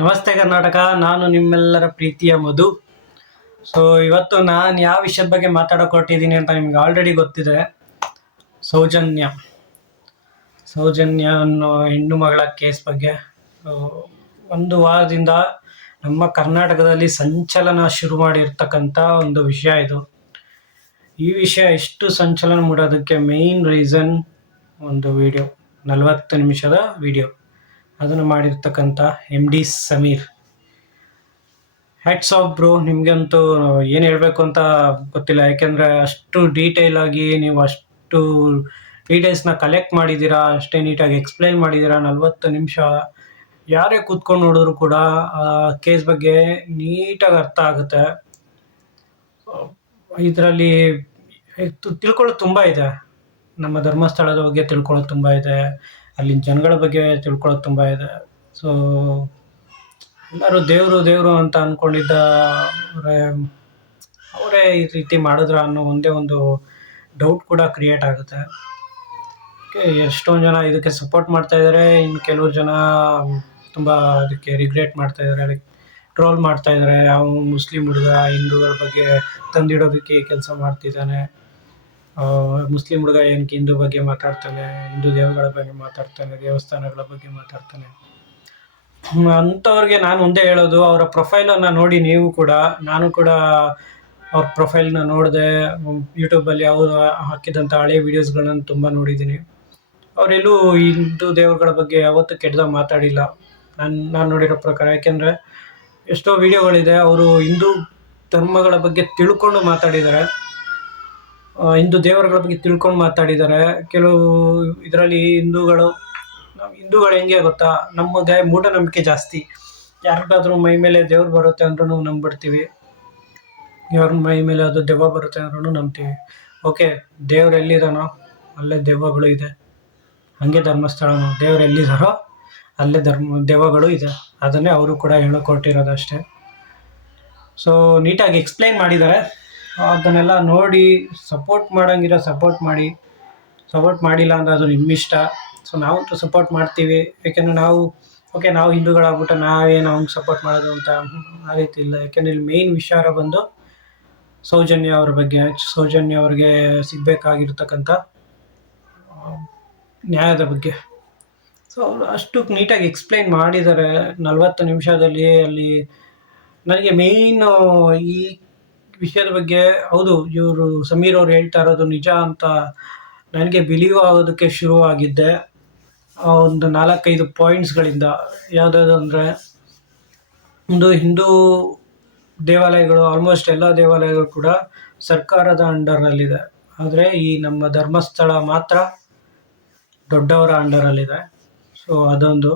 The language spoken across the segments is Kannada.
ನಮಸ್ತೆ ಕರ್ನಾಟಕ, ನಾನು ನಿಮ್ಮೆಲ್ಲರ ಪ್ರೀತಿಯ ಮಧು. ಸೊ ಇವತ್ತು ನಾನು ಯಾವ ವಿಷಯದ ಬಗ್ಗೆ ಮಾತಾಡೋಕೆ ಹೊರಟಿದ್ದೀನಿ ಅಂತ ನಿಮ್ಗೆ ಆಲ್ರೆಡಿ ಗೊತ್ತಿದೆ ಸೌಜನ್ಯ. ಸೌಜನ್ಯ ಅನ್ನೋ ಹೆಣ್ಣು ಮಗಳ ಕೇಸ್ ಬಗ್ಗೆ ಒಂದು ವಾರದಿಂದ ನಮ್ಮ ಕರ್ನಾಟಕದಲ್ಲಿ ಸಂಚಲನ ಶುರು ಮಾಡಿರ್ತಕ್ಕಂಥ ಒಂದು ವಿಷಯ ಇದು. ಈ ವಿಷಯ ಎಷ್ಟು ಸಂಚಲನ ಮೂಡೋದಕ್ಕೆ ಮೇಯ್ನ್ ರೀಸನ್ ಒಂದು ವಿಡಿಯೋ ನಲವತ್ತು ನಿಮಿಷದ ವಿಡಿಯೋ ಅದನ್ನು ಮಾಡಿರ್ತಕ್ಕಂಥ M D Sameer. Hats off bro ನಿಮಗಂತೂ ಏನು ಹೇಳಬೇಕು ಅಂತ ಗೊತ್ತಿಲ್ಲ. ಯಾಕೆಂದರೆ ಅಷ್ಟು ಡೀಟೇಲ್ ಆಗಿ ನೀವು ಅಷ್ಟು ಡೀಟೇಲ್ಸ್ನ ಕಲೆಕ್ಟ್ ಮಾಡಿದ್ದೀರಾ ಅಷ್ಟೇ ನೀಟಾಗಿ ಎಕ್ಸ್ಪ್ಲೈನ್ ಮಾಡಿದ್ದೀರಾ ನಲ್ವತ್ತು ನಿಮಿಷ ಯಾರೇ ಕೂತ್ಕೊಂಡು ನೋಡಿದ್ರು ಕೂಡ ಕೇಸ್ ಬಗ್ಗೆ ನೀಟಾಗಿ ಅರ್ಥ ಆಗುತ್ತೆ. ಇದರಲ್ಲಿ ತಿಳ್ಕೊಳ್ಳೋದು ತುಂಬ ಇದೆ. ನಮ್ಮ ಧರ್ಮಸ್ಥಳದ ಬಗ್ಗೆ ತಿಳ್ಕೊಳ್ಳೋದು ತುಂಬ ಇದೆ. ಅಲ್ಲಿನ ಜನಗಳ ಬಗ್ಗೆ ತಿಳ್ಕೊಳ್ಳೋದು ತುಂಬ ಇದೆ. ಸೊ ಎಲ್ಲರೂ ದೇವರು ದೇವರು ಅಂತ ಅಂದ್ಕೊಂಡಿದ್ದ ಅವರೇ ಈ ರೀತಿ ಮಾಡಿದ್ರ ಅನ್ನೋ ಒಂದೇ ಒಂದು ಡೌಟ್ ಕೂಡ ಕ್ರಿಯೇಟ್ ಆಗುತ್ತೆ. ಎಷ್ಟೊಂದು ಜನ ಇದಕ್ಕೆ ಸಪೋರ್ಟ್ ಮಾಡ್ತಾ ಇದ್ದಾರೆ ಇನ್ನು ಕೆಲವು ಜನ ತುಂಬ ಅದಕ್ಕೆ ರಿಗ್ರೆಟ್ ಮಾಡ್ತಾ ಇದ್ದಾರೆ ಲೈಕ್ ಟ್ರೋಲ್ ಮಾಡ್ತಾ ಇದ್ದಾರೆ ಅವನು ಮುಸ್ಲಿಂ ಹುಡುಗ, ಹಿಂದೂಗಳ ಬಗ್ಗೆ ತಂದಿಡೋದಕ್ಕೆ ಕೆಲಸ ಮಾಡ್ತಿದ್ದಾನೆ. ಮುಸ್ಲಿಂ ಹುಡುಗ ಏನಕ್ಕೆ ಹಿಂದೂ ಬಗ್ಗೆ ಮಾತಾಡ್ತಾನೆ, ಹಿಂದೂ ದೇವಗಳ ಬಗ್ಗೆ ಮಾತಾಡ್ತಾನೆ, ದೇವಸ್ಥಾನಗಳ ಬಗ್ಗೆ ಮಾತಾಡ್ತಾನೆ. ಅಂಥವ್ರಿಗೆ ನಾನು ಒಂದೇ ಹೇಳೋದು, ಅವರ ಪ್ರೊಫೈಲನ್ನು ನೋಡಿ ನೀವು ಕೂಡ, ನಾನು ಕೂಡ ಅವ್ರ ಪ್ರೊಫೈಲ್ನ ನೋಡಿದೆ ಯೂಟ್ಯೂಬಲ್ಲಿ ಅವರು ಹಾಕಿದಂಥ ಹಳೆ ವೀಡಿಯೋಸ್ಗಳನ್ನ ತುಂಬ ನೋಡಿದ್ದೀನಿ ಅವರೆಲ್ಲೂ ಹಿಂದೂ ದೇವರುಗಳ ಬಗ್ಗೆ ಯಾವತ್ತೂ ಕೆಟ್ಟದಾಗ ಮಾತಾಡಿಲ್ಲ. ನಾನು ನಾನು ನೋಡಿರೋ ಪ್ರಕಾರ, ಯಾಕೆಂದರೆ ಎಷ್ಟೋ ವಿಡಿಯೋಗಳಿದೆ ಅವರು ಹಿಂದೂ ಧರ್ಮಗಳ ಬಗ್ಗೆ ತಿಳ್ಕೊಂಡು ಮಾತಾಡಿದ್ದಾರೆ. ಹಿಂದೂ ದೇವರುಗಳ ಬಗ್ಗೆ ತಿಳ್ಕೊಂಡು ಮಾತಾಡಿದ್ದಾರೆ. ಕೆಲವು ಇದರಲ್ಲಿ ಹಿಂದೂಗಳು ಹಿಂದೂಗಳು ಹೆಂಗೆ ಗೊತ್ತಾ? ನಮ್ಮ ಗಾಯ ಮೂಢನಂಬಿಕೆ ಜಾಸ್ತಿ. ಯಾರಿಗಾದ್ರೂ ಮೈ ಮೇಲೆ ದೇವ್ರು ಬರುತ್ತೆ ಅಂದ್ರೂ ನಂಬಿಡ್ತೀವಿ ಯಾರ ಮೈ ಮೇಲೆ ಅದು ದೆವ್ವ ಬರುತ್ತೆ ಅಂದ್ರೂ ನಂಬ್ತೀವಿ. ಓಕೆ, ದೇವ್ರು ಎಲ್ಲಿದಾನೋ, ಅಲ್ಲೇ ದೆವ್ವಗಳು ಇದೆ. ಹಾಗೆ ಧರ್ಮಸ್ಥಳನೋ, ದೇವ್ರು ಎಲ್ಲಿದಾರೋ, ಅಲ್ಲೇ ಧರ್ಮ, ದೆವ್ವಗಳು ಇದೆ. ಅದನ್ನೇ ಅವರು ಕೂಡ ಹೇಳಿಕೊಟ್ಟಿರೋದು ಅಷ್ಟೇ. ಸೊ ನೀಟಾಗಿ ಎಕ್ಸ್ಪ್ಲೈನ್ ಮಾಡಿದ್ದಾರೆ. ಅದನ್ನೆಲ್ಲ ನೋಡಿ ಸಪೋರ್ಟ್ ಮಾಡೋಂಗಿರೋ ಸಪೋರ್ಟ್ ಮಾಡಿ. ಸಪೋರ್ಟ್ ಮಾಡಿಲ್ಲ ಅಂದರೆ ಅದು ನಿಮ್ಮ ಇಷ್ಟ ಸೊ ನಾವು ಸಪೋರ್ಟ್ ಮಾಡ್ತೀವಿ. ಯಾಕೆಂದರೆ ನಾವು ಓಕೆ ನಾವು ಹಿಂದೂಗಳಾಗ್ಬಿಟ್ಟು ನಾವೇನು ಅವ್ನಿಗೆ ಸಪೋರ್ಟ್ ಮಾಡೋದು ಅಂತ ಆ ರೀತಿ ಇಲ್ಲ. ಯಾಕೆಂದರೆ ಇಲ್ಲಿ ಮೇಯ್ನ್ ವಿಚಾರ ಬಂದು ಸೌಜನ್ಯ ಅವ್ರ ಬಗ್ಗೆ, ಸೌಜನ್ಯ ಅವ್ರಿಗೆ ಸಿಗಬೇಕಾಗಿರ್ತಕ್ಕಂಥ ನ್ಯಾಯದ ಬಗ್ಗೆ. ಸೊ ಅವರು ಅಷ್ಟು ನೀಟಾಗಿ ಎಕ್ಸ್ಪ್ಲೈನ್ ಮಾಡಿದ್ದಾರೆ. ನಲವತ್ತು ನಿಮಿಷದಲ್ಲಿ ಅಲ್ಲಿ, ನನಗೆ ಮೇಯ್ನು ಈ ವಿಷಯದ ಬಗ್ಗೆ, ಹೌದು, ಇವರು ಸಮೀರ್ ಅವ್ರು ಹೇಳ್ತಾ ಇರೋದು ನಿಜ ಅಂತ ನನಗೆ ಬಿಲೀವ್ ಆಗೋದಕ್ಕೆ ಶುರುವಾಗಿದ್ದೆ ಒಂದು ನಾಲ್ಕೈದು ಪಾಯಿಂಟ್ಸ್ಗಳಿಂದ ಯಾವುದಾದ್ರು ಅಂದರೆ, ಒಂದು ಹಿಂದೂ ದೇವಾಲಯಗಳು ಆಲ್ಮೋಸ್ಟ್ ಎಲ್ಲ ದೇವಾಲಯಗಳು ಕೂಡ ಸರ್ಕಾರದ ಅಂಡರ್ನಲ್ಲಿದೆ ಆದರೆ ಈ ನಮ್ಮ ಧರ್ಮಸ್ಥಳ ಮಾತ್ರ ದೊಡ್ಡವರ ಅಂಡರಲ್ಲಿದೆ ಸೊ ಅದೊಂದು.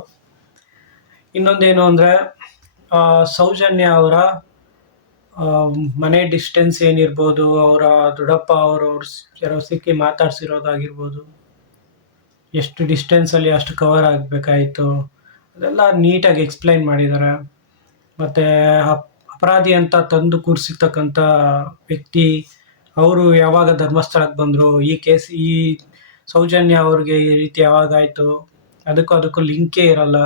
ಇನ್ನೊಂದೇನು ಅಂದರೆ ಸೌಜನ್ಯ ಅವರ ಮನೆ ಡಿಸ್ಟೆನ್ಸ್ ಏನಿರ್ಬೋದು, ಅವರ ದೊಡ್ಡಪ್ಪ ಅವರು ಯಾರೋ ಸಿಕ್ಕಿ ಮಾತಾಡ್ಸಿರೋದಾಗಿರ್ಬೋದು. ಎಷ್ಟು ಡಿಸ್ಟೆನ್ಸಲ್ಲಿ ಅಷ್ಟು ಕವರ್ ಆಗಬೇಕಾಯಿತು. ಅದೆಲ್ಲ ನೀಟಾಗಿ ಎಕ್ಸ್ಪ್ಲೈನ್ ಮಾಡಿದ್ದಾರೆ. ಮತ್ತು ಅಪರಾಧಿ ಅಂತ ತಂದು ಕೂರಿಸಿರ್ತಕ್ಕಂಥ ವ್ಯಕ್ತಿ, ಅವರು ಯಾವಾಗ ಧರ್ಮಸ್ಥಳಕ್ಕೆ ಬಂದರು, ಈ ಕೇಸ್ ಈ ಸೌಜನ್ಯ ಅವ್ರಿಗೆ ಈ ರೀತಿ ಯಾವಾಗ ಆಯಿತು ಅದಕ್ಕೂ ಅದಕ್ಕೂ ಲಿಂಕೇ ಇರಲ್ಲ.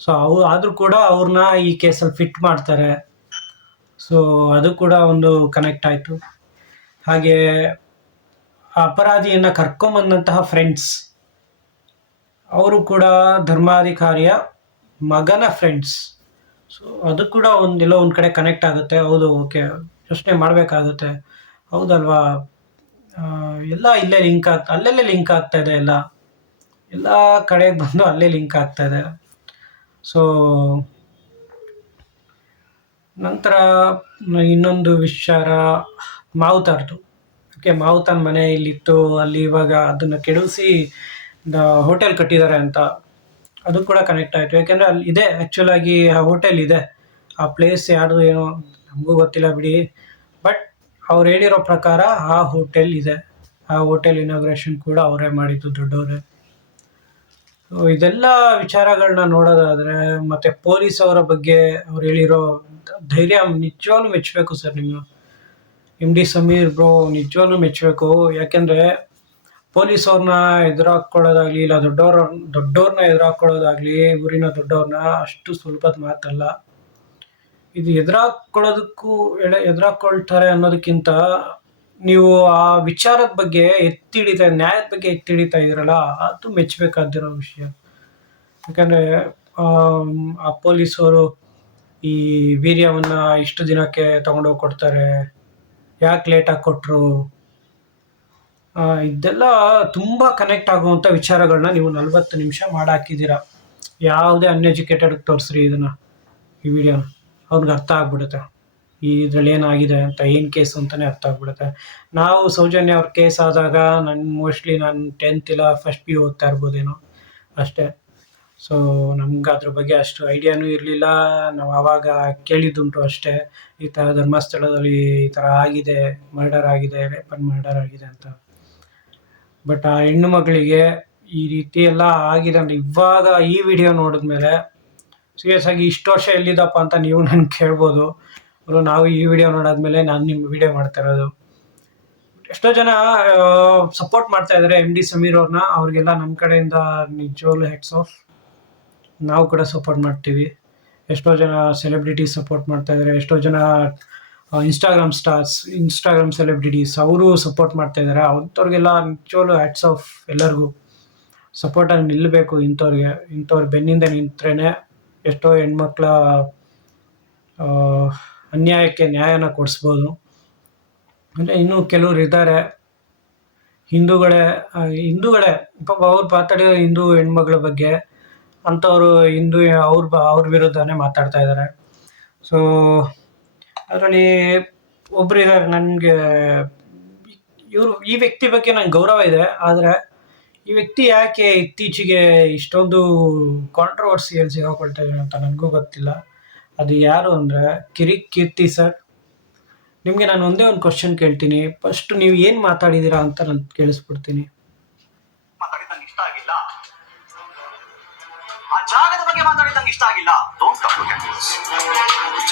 ಸೊ ಅವು, ಆದರೂ ಕೂಡ ಅವ್ರನ್ನ ಈ ಕೇಸಲ್ಲಿ ಫಿಟ್ ಮಾಡ್ತಾರೆ. ಸೊ ಅದು ಕೂಡ ಒಂದು ಕನೆಕ್ಟ್ ಆಯಿತು. ಹಾಗೆ ಅಪರಾಧಿಯನ್ನು ಕರ್ಕೊಂಬಂದಂತಹ ಫ್ರೆಂಡ್ಸ್ ಅವರು ಕೂಡ ಧರ್ಮಾಧಿಕಾರಿಯ ಮಗನ ಫ್ರೆಂಡ್ಸ್ ಸೊ ಅದು ಕೂಡ ಒಂದೆಲ್ಲೋ ಒಂದು ಕಡೆ ಕನೆಕ್ಟ್ ಆಗುತ್ತೆ. ಹೌದು, ಓಕೆ, ಯೋಚನೆ ಮಾಡಬೇಕಾಗುತ್ತೆ. ಹೌದಲ್ವಾ? ಎಲ್ಲ ಇಲ್ಲೇ ಲಿಂಕ್ ಆಗ್ತಾ ಅಲ್ಲೆಲ್ಲೇ ಲಿಂಕ್ ಆಗ್ತಾ ಇದೆ ಎಲ್ಲ. ಎಲ್ಲ ಕಡೆಗೆ ಬಂದು ಅಲ್ಲೇ ಲಿಂಕ್ ಆಗ್ತಾ ಇದೆ. ಸೊ ನಂತರ ಇನ್ನೊಂದು ವಿಚಾರ, ಮಾವುತಾರ್ದು. ಓಕೆ, ಮಾವುತನ ಮನೆ ಇಲ್ಲಿತ್ತು ಅಲ್ಲಿ ಇವಾಗ ಅದನ್ನು ಕೆಡಿಸಿ ಹೋಟೆಲ್ ಕಟ್ಟಿದ್ದಾರೆ ಅಂತ. ಅದು ಕೂಡ ಕನೆಕ್ಟ್ ಆಯಿತು. ಯಾಕೆಂದರೆ ಅಲ್ಲಿ ಇದೆ ಆ್ಯಕ್ಚುಲಾಗಿ ಆ ಹೋಟೆಲ್ ಇದೆ. ಆ ಪ್ಲೇಸ್ ಯಾರು ಏನು ನಮಗೂ ಗೊತ್ತಿಲ್ಲ ಬಿಡಿ. ಬಟ್ ಅವ್ರು ಹೇಳಿರೋ ಪ್ರಕಾರ ಆ ಹೋಟೆಲ್ ಇದೆ. ಆ ಹೋಟೆಲ್ ಇನಾಗ್ರೇಷನ್ ಕೂಡ ಅವರೇ ಮಾಡಿದ್ದು ದೊಡ್ಡವರೇ. ಇದೆಲ್ಲ ವಿಚಾರಗಳನ್ನ ನೋಡೋದಾದರೆ ಮತ್ತು ಪೊಲೀಸ್ ಅವರ ಬಗ್ಗೆ ಅವ್ರು ಹೇಳಿರೋ ಧೈರ್ಯ ನಿಜವಾಗ್ಲೂ ಮೆಚ್ಚಬೇಕು ಸರ್ ನಿಮ್ಮ ಎಂ ಡಿ ಸಮೀರ್ ಬ್ರೋ ನಿಜವಾಗ್ಲೂ ಮೆಚ್ಚಬೇಕು. ಯಾಕೆಂದರೆ ಪೊಲೀಸವ್ರನ್ನ ಎದುರಾಕೊಳ್ಳೋದಾಗ್ಲಿ, ಇಲ್ಲ ದೊಡ್ಡವ್ರ, ದೊಡ್ಡವ್ರನ್ನ ಎದುರಾಕೊಳ್ಳೋದಾಗ್ಲಿ, ಊರಿನ ದೊಡ್ಡವ್ರನ್ನ ಅಷ್ಟು ಸುಲಭದ ಮಾತಲ್ಲ. ಇದು ಎದುರಾಕೊಳ್ಳೋದಕ್ಕೂ ಎಳೆ ಎದುರಾಕೊಳ್ತಾರೆ ಅನ್ನೋದಕ್ಕಿಂತ ನೀವು ಆ ವಿಚಾರದ ಬಗ್ಗೆ ಎತ್ತಿ ಹಿಡಿತಾ ನ್ಯಾಯದ ಬಗ್ಗೆ ಎತ್ತಿ ಹಿಡಿತಾ ಇದ್ದೀರಲ್ಲ, ಅದು ಮೆಚ್ಚಬೇಕಾದಿರೋ ವಿಷಯ. ಯಾಕಂದರೆ ಆ ಪೊಲೀಸವರು ಈ ವೀರ್ಯವನ್ನ ಇಷ್ಟು ದಿನಕ್ಕೆ ತಗೊಂಡೋಗಿ ಕೊಡ್ತಾರೆ, ಯಾಕೆ ಲೇಟಾಗಿ ಕೊಟ್ಟರು ಇದೆಲ್ಲ ತುಂಬ ಕನೆಕ್ಟ್ ಆಗುವಂಥ ವಿಚಾರಗಳನ್ನ ನೀವು ನಲ್ವತ್ತು ನಿಮಿಷ ಮಾಡಾಕಿದ್ದೀರ. ಯಾವುದೇ ಅನ್ಎಜುಕೇಟೆಡ್ ತೋರಿಸ್ರಿ ಇದನ್ನು, ಈ ವಿಡಿಯೋನ. ಅವ್ರಿಗೆ ಅರ್ಥ ಆಗ್ಬಿಡುತ್ತೆ. ಈ ಇದ್ರಲ್ಲಿ ಏನಾಗಿದೆ ಅಂತ ಏನು ಕೇಸ್ ಅಂತಲೇ ಅರ್ಥ ಆಗ್ಬಿಡುತ್ತೆ. ನಾವು ಸೌಜನ್ಯ ಅವ್ರ ಕೇಸ್ ಆದಾಗ ನನ್ನ ಮೋಸ್ಟ್ಲಿ ನಾನು ಟೆಂತ್ ಇಲ್ಲ ಫಸ್ಟ್ ಪಿ ಯು ಓದ್ತಾ ಇರ್ಬೋದೇನೋ ಅಷ್ಟೇ. ಸೊ ನಮ್ಗೆ ಅದ್ರ ಬಗ್ಗೆ ಅಷ್ಟು ಐಡಿಯಾನೂ ಇರಲಿಲ್ಲ. ನಾವು ಆವಾಗ ಕೇಳಿದ್ದುಂಟು ಅಷ್ಟೇ. ಈ ಥರ ಧರ್ಮಸ್ಥಳದಲ್ಲಿ ಈ ಥರ ಆಗಿದೆ ಮರ್ಡರ್ ಆಗಿದೆ ರೇಪನ್ ಮರ್ಡರ್ ಆಗಿದೆ ಅಂತ. ಬಟ್ ಆ ಹೆಣ್ಣು ಮಗಳಿಗೆ ಈ ರೀತಿ ಎಲ್ಲ ಆಗಿದೆ ಅಂದರೆ ಇವಾಗ ಈ ವಿಡಿಯೋ ನೋಡಿದ್ಮೇಲೆ ಸೀರಿಯಸ್ ಆಗಿ ಇಷ್ಟು ವರ್ಷ ಎಲ್ಲಿದಪ್ಪ ಅಂತ ನೀವು ನನ್ಗೆ ಕೇಳ್ಬೋದು. ಅವರು ನಾವು ಈ ವಿಡಿಯೋ ನೋಡಾದ್ಮೇಲೆ ನಾನು ನಿಮ್ಮ ವಿಡಿಯೋ ಮಾಡ್ತಾ ಇರೋದು. ಎಷ್ಟೋ ಜನ ಸಪೋರ್ಟ್ ಮಾಡ್ತಾ ಇದ್ದಾರೆ ಎಂ ಡಿ ಸಮೀರ್ ಅವ್ರನ್ನ ಅವ್ರಿಗೆಲ್ಲ ನಮ್ಮ ಕಡೆಯಿಂದ ನಿಜವಾಗ್ಲೂ ಹೆಡ್ಸ್ ಆಫ್ ನಾವು ಕೂಡ ಸಪೋರ್ಟ್ ಮಾಡ್ತೀವಿ. ಎಷ್ಟೋ ಜನ ಸೆಲೆಬ್ರಿಟಿ ಸಪೋರ್ಟ್ ಮಾಡ್ತಾ ಇದ್ದಾರೆ ಎಷ್ಟೋ ಜನ ಇನ್ಸ್ಟಾಗ್ರಾಮ್ ಸ್ಟಾರ್ಸ್ ಇನ್ಸ್ಟಾಗ್ರಾಮ್ ಸೆಲೆಬ್ರಿಟೀಸ್ ಅವರು ಸಪೋರ್ಟ್ ಮಾಡ್ತಾ ಇದ್ದಾರೆ ಅಂಥವ್ರಿಗೆಲ್ಲ ನಿಜವಾಗ್ಲೂ ಹ್ಯಾಟ್ಸ್ ಆಫ್ ಎಲ್ಲರಿಗೂ. ಸಪೋರ್ಟಾಗಿ ನಿಲ್ಲಬೇಕು ಇಂಥವ್ರಿಗೆ. ಇಂಥವ್ರ ಬೆನ್ನಿಂದ ನಿಂತ್ರೇ ಎಷ್ಟೋ ಹೆಣ್ಮಕ್ಳ ಅನ್ಯಾಯಕ್ಕೆ ನ್ಯಾಯನ ಕೊಡಿಸ್ಬೋದು. ಅಂದರೆ ಇನ್ನೂ ಕೆಲವ್ರು ಇದ್ದಾರೆ. ಹಿಂದೂಗಳೇ ಹಿಂದೂಗಳೇ, ಪಾಪ ಅವ್ರು ಮಾತಾಡಿರೋ ಹಿಂದೂ ಹೆಣ್ಮಗಳ ಬಗ್ಗೆ ಅಂಥವ್ರು ಹಿಂದೂ ಅವ್ರ ಬ, ಅವ್ರ ವಿರುದ್ಧನೇ ಮಾತಾಡ್ತಾ ಇದ್ದಾರೆ. ಸೊ ಅದರಲ್ಲಿ ಒಬ್ರು ಇದ್ದಾರೆ, ನನಗೆ ಇವರು, ಈ ವ್ಯಕ್ತಿ ಬಗ್ಗೆ ನಂಗೆ ಗೌರವ ಇದೆ, ಆದರೆ ಈ ವ್ಯಕ್ತಿ ಯಾಕೆ ಇತ್ತೀಚೆಗೆ ಇಷ್ಟೊಂದು ಕಾಂಟ್ರವರ್ಸಿಯಲ್ಲಿ ಸಿಗಾಕೊಳ್ತಾ ಇದ್ದಾರೆ ಅಂತ ನನಗೂ ಗೊತ್ತಿಲ್ಲ. ಅದು ಯಾರು ಅಂದರೆ ಕಿರಿಕ್ ಕೀರ್ತಿ ಸರ್. ನಿಮಗೆ ನಾನು ಒಂದೇ ಒಂದು ಕ್ವಶನ್ ಕೇಳ್ತೀನಿ. ಫಸ್ಟ್ ನೀವು ಏನು ಮಾತಾಡಿದ್ದೀರಾ ಅಂತ ನಾನು ಕೇಳಿಸ್ಬಿಡ್ತೀನಿ. ಮಾತಾಡಿದಂಗೆ ಇಷ್ಟ ಆಗಿಲ್ಲ. ಆ ಜಾಗದ ಬಗ್ಗೆ ಮಾತಾಡಿದಂಗೆ ಇಷ್ಟ ಆಗಿಲ್ಲ. ಡೋಂಟ್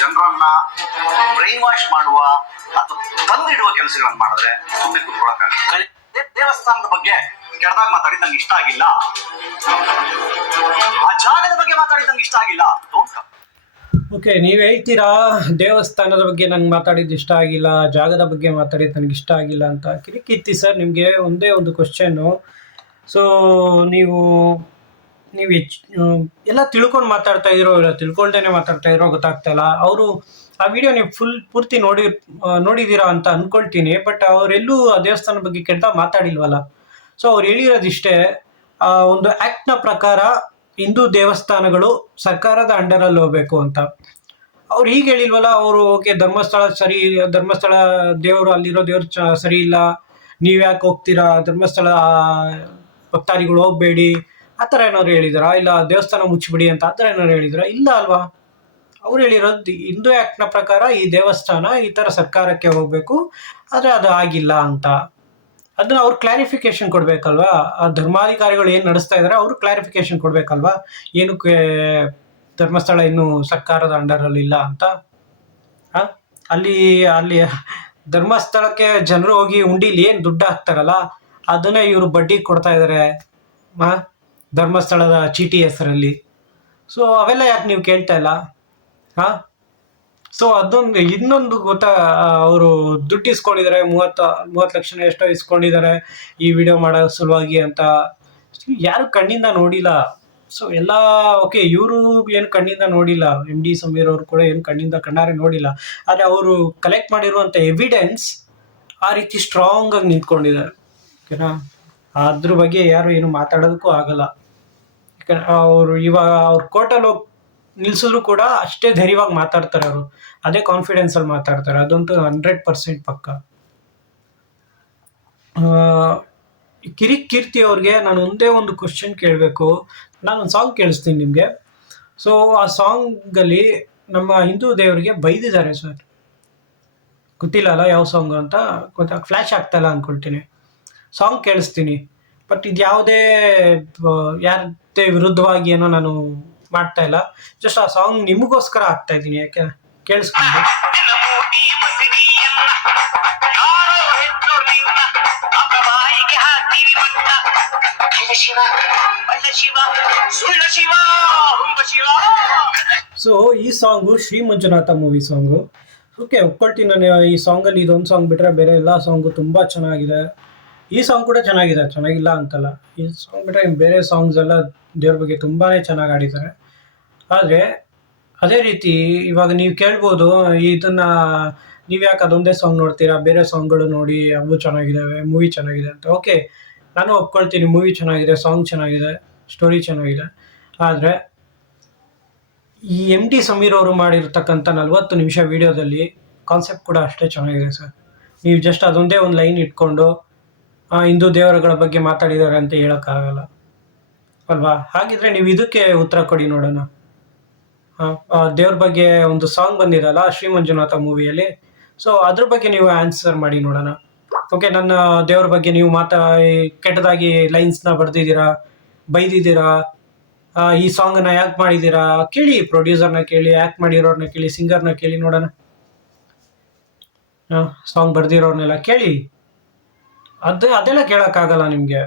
ಜನರನ್ನ ಬ್ರೈನ್ ವಾಶ್ ಮಾಡುವ ಅಥವಾ ತಂದಿಡುವ ಕೆಲಸಗಳನ್ನ ಮಾಡಿದ್ರೆ ಸುಮ್ಮನೆ ಕೂತ್ಕೊಳ್ಳೋಕ್ಕಾಗಲ್ಲ ದೇವಸ್ಥಾನದ ಬಗ್ಗೆ ಕೆಟ್ಟದಾಗ ಮಾತಾಡಿದಂಗೆ ಇಷ್ಟ ಆಗಿಲ್ಲ. ಆ ಜಾಗದ ಬಗ್ಗೆ ಮಾತಾಡಿದಂಗೆ ಇಷ್ಟ ಆಗಿಲ್ಲ. ಡೋಂಟ್ ಓಕೆ ನೀವು ಹೇಳ್ತೀರಾ, ದೇವಸ್ಥಾನದ ಬಗ್ಗೆ ನಂಗೆ ಮಾತಾಡಿದ್ದು ಇಷ್ಟ ಆಗಿಲ್ಲ, ಜಾಗದ ಬಗ್ಗೆ ಮಾತಾಡಿದ್ದು ನನಗೆ ಇಷ್ಟ ಆಗಿಲ್ಲ ಅಂತ ಕಿರಿಕಿತ್ತಿ ಸರ್ ನಿಮಗೆ ಒಂದೇ ಒಂದು ಕ್ವಶನ್ನು ಸೊ ನೀವು ನೀವು ಹೆಚ್ಚು ಎಲ್ಲ ತಿಳ್ಕೊಂಡು ಮಾತಾಡ್ತಾ ಇರೋ, ಇಲ್ಲ ತಿಳ್ಕೊಳ್ದೇನೆ ಮಾತಾಡ್ತಾ ಇರೋ ಗೊತ್ತಾಗ್ತಾ ಇಲ್ಲ. ಅವರು ಆ ವಿಡಿಯೋ ನೀವು ಫುಲ್ ಪೂರ್ತಿ ನೋಡಿ ನೋಡಿದ್ದೀರಾ ಅಂತ ಅಂದ್ಕೊಳ್ತೀನಿ ಬಟ್ ಅವರೆಲ್ಲೂ ಆ ದೇವಸ್ಥಾನದ ಬಗ್ಗೆ ಕೆಟ್ಟ ಮಾತಾಡಿಲ್ವಲ್ಲ. ಸೊ ಅವ್ರು ಹೇಳಿರೋದಿಷ್ಟೇ ಆ, ಒಂದು ಆ್ಯಕ್ಟ್ನ ಪ್ರಕಾರ ಹಿಂದೂ ದೇವಸ್ಥಾನಗಳು ಸರ್ಕಾರದ ಅಂಡರಲ್ಲಿ ಹೋಗ್ಬೇಕು ಅಂತ. ಅವ್ರು ಹೀಗೆ ಹೇಳಿಲ್ವಲ್ಲ, ಅವರು, ಓಕೆ, ಧರ್ಮಸ್ಥಳ ಸರಿ, ಧರ್ಮಸ್ಥಳ ದೇವರು ಅಲ್ಲಿರೋ ದೇವರು ಚ, ಸರಿ ಇಲ್ಲ ನೀವು ಯಾಕೆ ಹೋಗ್ತೀರಾ, ಧರ್ಮಸ್ಥಳ ಭಕ್ತಾದಿಗಳು ಹೋಗಬೇಡಿ. ಆ ಥರ ಏನಾದ್ರು ಹೇಳಿದಾರಾ? ಇಲ್ಲ, ದೇವಸ್ಥಾನ ಮುಚ್ಚಿಬಿಡಿ ಅಂತ. ಆ ಥರ ಏನಾದ್ರು ಹೇಳಿದಾರಾ? ಇಲ್ಲ ಅಲ್ವಾ? ಅವ್ರು ಹೇಳಿರೋದು ಹಿಂದೂ ಆ್ಯಕ್ಟ್ನ ಪ್ರಕಾರ ಈ ದೇವಸ್ಥಾನ ಈ ಥರ ಸರ್ಕಾರಕ್ಕೆ ಹೋಗಬೇಕು, ಆದರೆ ಅದು ಆಗಿಲ್ಲ ಅಂತ. ಅದನ್ನ ಅವ್ರು ಕ್ಲಾರಿಫಿಕೇಶನ್ ಕೊಡಬೇಕಲ್ವಾ? ಆ ಧರ್ಮಾಧಿಕಾರಿಗಳು ಏನು ನಡೆಸ್ತಾ ಇದ್ದಾರೆ ಅವರು ಕ್ಲಾರಿಫಿಕೇಶನ್ ಕೊಡ್ಬೇಕಲ್ವಾ? ಏನಕ್ಕೆ ಧರ್ಮಸ್ಥಳ ಇನ್ನು ಸರ್ಕಾರದ ಅಂಡರಲ್ಲಿ ಇಲ್ಲ ಅಂತ? ಅಲ್ಲಿ ಅಲ್ಲಿ ಧರ್ಮಸ್ಥಳಕ್ಕೆ ಜನರು ಹೋಗಿ ಉಂಡಿಲಿ ಏನು ದುಡ್ಡು ಹಾಕ್ತಾರಲ್ಲ, ಅದನ್ನೇ ಇವರು ಬಡ್ಡಿ ಕೊಡ್ತಾ ಇದ್ದಾರೆ ಧರ್ಮಸ್ಥಳದ ಚೀಟಿ ಹೆಸರಲ್ಲಿ. ಸೊ ಅವೆಲ್ಲ ಯಾಕೆ ನೀವು ಕೇಳ್ತಾ ಇಲ್ಲ? ಹಾಂ ಸೊ ಅದೊಂದು ಇನ್ನೊಂದು ಗೊತ್ತಾ ಅವರು ದುಡ್ಡು ಇಸ್ಕೊಂಡಿದ್ದಾರೆ ಮೂವತ್ತ, ಮೂವತ್ತು ಲಕ್ಷ ಎಷ್ಟೋ ಇಸ್ಕೊಂಡಿದ್ದಾರೆ ಈ ವಿಡಿಯೋ ಮಾಡೋ ಸಲುವಾಗಿ ಅಂತ. ಯಾರು ಕಣ್ಣಿಂದ ನೋಡಿಲ್ಲ. ಸೊ ಎಲ್ಲ ಓಕೆ ಇವರು ಏನು ಕಣ್ಣಿಂದ ನೋಡಿಲ್ಲ. ಎಂ ಡಿ ಸಮೀರ್ ಅವರು ಕೂಡ ಏನು ಕಣ್ಣಿಂದ ಕಣ್ಣಾರೆ ನೋಡಿಲ್ಲ. ಆದರೆ ಅವರು ಕಲೆಕ್ಟ್ ಮಾಡಿರುವಂಥ ಎವಿಡೆನ್ಸ್ ಆ ರೀತಿ ಸ್ಟ್ರಾಂಗ್ ಆಗಿ ನಿಂತ್ಕೊಂಡಿದ್ದಾರೆ. ಓಕೆನಾ? ಅದ್ರ ಬಗ್ಗೆ ಯಾರು ಏನು ಮಾತಾಡೋದಕ್ಕೂ ಆಗಲ್ಲ. ಅವರು ಇವಾಗ ಅವ್ರ ಕೋರ್ಟಲ್ಲಿ ಹೋಗಿ ನಿಲ್ಸಿದ್ರು ಕೂಡ ಅಷ್ಟೇ ಧೈರ್ಯವಾಗಿ ಮಾತಾಡ್ತಾರೆ ಅವರು. ಅದೇ ಕಾನ್ಫಿಡೆನ್ಸ್ ಅಲ್ಲಿ ಮಾತಾಡ್ತಾರೆ. ಅದಂತೂ ಹಂಡ್ರೆಡ್ ಪರ್ಸೆಂಟ್ ಪಕ್ಕ. ಕಿರಿ ಕೀರ್ತಿ ಅವ್ರಿಗೆ ನಾನು ಒಂದೇ ಒಂದು ಕ್ವಶನ್ ಕೇಳಬೇಕು. ನಾನು ಒಂದು ಸಾಂಗ್ ಕೇಳಿಸ್ತೀನಿ ನಿಮಗೆ. ಸೊ ಆ ಸಾಂಗಲ್ಲಿ ನಮ್ಮ ಹಿಂದೂ ದೇವರಿಗೆ ಬೈದಿದ್ದಾರೆ ಸರ್ ಗೊತ್ತಿಲ್ಲ ಅಲ್ಲ ಯಾವ ಸಾಂಗ್ ಅಂತ. ಗೊತ್ತಾ? ಫ್ಲ್ಯಾಶ್ ಆಗ್ತಾ ಇಲ್ಲ ಅಂದ್ಕೊಳ್ತೀನಿ ಸಾಂಗ್ ಕೇಳಿಸ್ತೀನಿ. ಬಟ್ ಇದು ಯಾವುದೇ ಯಾರದೇ ವಿರುದ್ಧವಾಗಿ ಏನೋ ನಾನು ಮಾಡ್ತಾ ಇಲ್ಲ. ಜಸ್ಟ್ ಆ ಸಾಂಗ್ ನಿಮಗೋಸ್ಕರ ಆಗ್ತಾ ಇದ್ದೀನಿ, ಯಾಕೆ ಕೇಳಿಸ್ಕೊಂಡು ಸೊ ಈ song Shri Manjunatha movie song okay ಒಪ್ಕೊಳ್ತೀನಿ ನಾನು ಈ ಸಾಂಗಲ್ಲಿ ಇದೊಂದು ಸಾಂಗ್ ಬಿಟ್ಟರೆ ಬೇರೆ ಎಲ್ಲ ಸಾಂಗು ತುಂಬ ಚೆನ್ನಾಗಿದೆ. ಈ ಸಾಂಗ್ ಕೂಡ ಚೆನ್ನಾಗಿದೆ, ಚೆನ್ನಾಗಿಲ್ಲ ಅಂತಲ್ಲ. ಈ ಸಾಂಗ್ ಬಿಟ್ಟರೆ ಬೇರೆ ಸಾಂಗ್ಸ್ ಎಲ್ಲ ದೇವ್ರ ಬಗ್ಗೆ ತುಂಬಾ ಚೆನ್ನಾಗಿ ಆಡಿದ್ದಾರೆ ಆದರೆ ಅದೇ ರೀತಿ ಇವಾಗ ನೀವು ಕೇಳ್ಬೋದು, ಇದನ್ನ ನೀವು ಯಾಕೆ ಅದೊಂದೇ ಸಾಂಗ್ ನೋಡ್ತೀರಾ? ಬೇರೆ ಸಾಂಗ್ಗಳು ನೋಡಿ ಅವು ಚೆನ್ನಾಗಿದ್ದಾವೆ ಮೂವಿ ಚೆನ್ನಾಗಿದೆ ಅಂತ. ಓಕೆ ನಾನು ಒಪ್ಕೊಳ್ತೀನಿ ಮೂವಿ ಚೆನ್ನಾಗಿದೆ ಸಾಂಗ್ ಚೆನ್ನಾಗಿದೆ ಸ್ಟೋರಿ ಚೆನ್ನಾಗಿದೆ. ಆದರೆ ಈ ಎಂ ಟಿ ಸಮೀರ್ ಅವರು ಮಾಡಿರ್ತಕ್ಕಂಥ ನಲವತ್ತು ನಿಮಿಷ ವಿಡಿಯೋದಲ್ಲಿ ಕಾನ್ಸೆಪ್ಟ್ ಕೂಡ ಅಷ್ಟೇ ಚೆನ್ನಾಗಿದೆ ಸರ್. ನೀವು ಜಸ್ಟ್ ಅದೊಂದೇ ಒಂದು ಲೈನ್ ಇಟ್ಕೊಂಡು ಹಿಂದೂ ದೇವರುಗಳ ಬಗ್ಗೆ ಮಾತಾಡಿದ್ದಾರೆ ಅಂತ ಹೇಳೋಕ್ಕಾಗಲ್ಲ. ಅಲ್ವಾ? ಹಾಗಿದ್ರೆ ನೀವು ಇದಕ್ಕೆ ಉತ್ತರ ಕೊಡಿ ನೋಡೋಣ. ದೇವ್ರ ಬಗ್ಗೆ ಒಂದು ಸಾಂಗ್ ಬಂದಿರಲ್ಲ ಶ್ರೀ ಮಂಜುನಾಥ ಮೂವಿಯಲ್ಲಿ. ಸೊ ಅದ್ರ ಬಗ್ಗೆ ನೀವು ಆನ್ಸರ್ ಮಾಡಿ ನೋಡೋಣ. ಓಕೆ ನನ್ನ ದೇವ್ರ ಬಗ್ಗೆ ನೀವು ಮಾತಾ, ಕೆಟ್ಟದಾಗಿ ಲೈನ್ಸ್ನ ಬರೆದಿದ್ದೀರಾ, ಬೈದಿದ್ದೀರಾ ಈ ಸಾಂಗನ್ನ ಯಾಕೆ ಮಾಡಿದ್ದೀರಾ, ಕೇಳಿ ಪ್ರೊಡ್ಯೂಸರ್ನ ಕೇಳಿ ಆ್ಯಕ್ಟ್ ಮಾಡಿರೋರ್ನ ಕೇಳಿ ಸಿಂಗರ್ನ ಕೇಳಿ ನೋಡೋಣ. ಸಾಂಗ್ ಬರ್ದಿರೋರ್ನೆಲ್ಲ ಕೇಳಿ. ಅದು, ಅದೆಲ್ಲ ಕೇಳೋಕ್ಕಾಗಲ್ಲ ನಿಮಗೆ.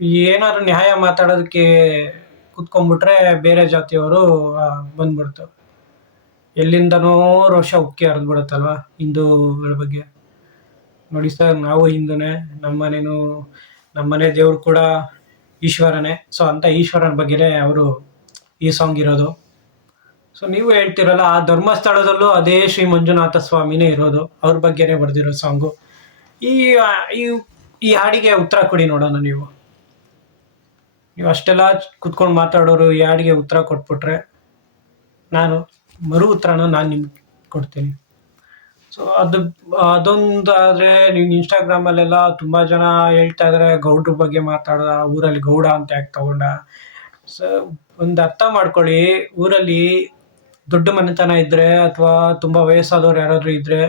ಏನಾದ್ರು ನ್ಯಾಯ ಮಾತಾಡೋದಕ್ಕೆ ಕುತ್ಕೊಂಡ್ಬಿಟ್ರೆ ಬೇರೆ ಜಾತಿಯವರು ಬಂದ್ಬಿಡ್ತು. ಎಲ್ಲಿಂದನೋ ರೋಷ ಉಕ್ಕಿ ಹರಿದ್ಬಿಡುತ್ತಲ್ವ ಹಿಂದೂಗಳ ಬಗ್ಗೆ. ನೋಡಿ ಸರ್, ನಾವು ಹಿಂದೂನೇ, ನಮ್ಮನೇನು, ನಮ್ಮನೆ ದೇವ್ರು ಕೂಡ ಈಶ್ವರನೇ. ಸೊ ಅಂತ ಈಶ್ವರನ ಬಗ್ಗೆನೇ ಅವರು ಈ ಸಾಂಗ್ ಇರೋದು. ಸೊ ನೀವು ಹೇಳ್ತಿರಲ್ಲ, ಆ ಧರ್ಮಸ್ಥಳದಲ್ಲೂ ಅದೇ ಶ್ರೀ ಮಂಜುನಾಥ ಸ್ವಾಮಿನೇ ಇರೋದು. ಅವ್ರ ಬಗ್ಗೆನೇ ಬರೆದಿರೋ ಸಾಂಗು ಈ ಈ ಹಾಡಿಗೆ ಉತ್ತರ ಕೊಡಿ ನೋಡೋಣ ನೀವು. ನೀವು ಅಷ್ಟೆಲ್ಲ ಕುತ್ಕೊಂಡು ಮಾತಾಡೋರು ಈ ಹಾಡಿಗೆ ಉತ್ತರ ಕೊಟ್ಬಿಟ್ರೆ ನಾನು ಮರು ಉತ್ತರನ ನಾನು ನಿಮ್ಗೆ ಕೊಡ್ತೀನಿ. ಸೊ ಅದು ಅದೊಂದು ಆದರೆ ನೀವು ಇನ್ಸ್ಟಾಗ್ರಾಮಲ್ಲೆಲ್ಲ ತುಂಬ ಜನ ಹೇಳ್ತಾ ಇದ್ದಾರೆ ಗೌಡ್ರ ಬಗ್ಗೆ ಮಾತಾಡ್ದ ಊರಲ್ಲಿ ಗೌಡ ಅಂತ ಯಾಕೆ ತಗೊಂಡ? ಸೊ ಒಂದು ಅರ್ಥ ಮಾಡ್ಕೊಳ್ಳಿ, ಊರಲ್ಲಿ ದೊಡ್ಡ ಮನೆತನ ಇದ್ದರೆ ಅಥವಾ ತುಂಬ ವಯಸ್ಸಾದವ್ರು ಯಾರಾದರೂ ಇದ್ದರೆ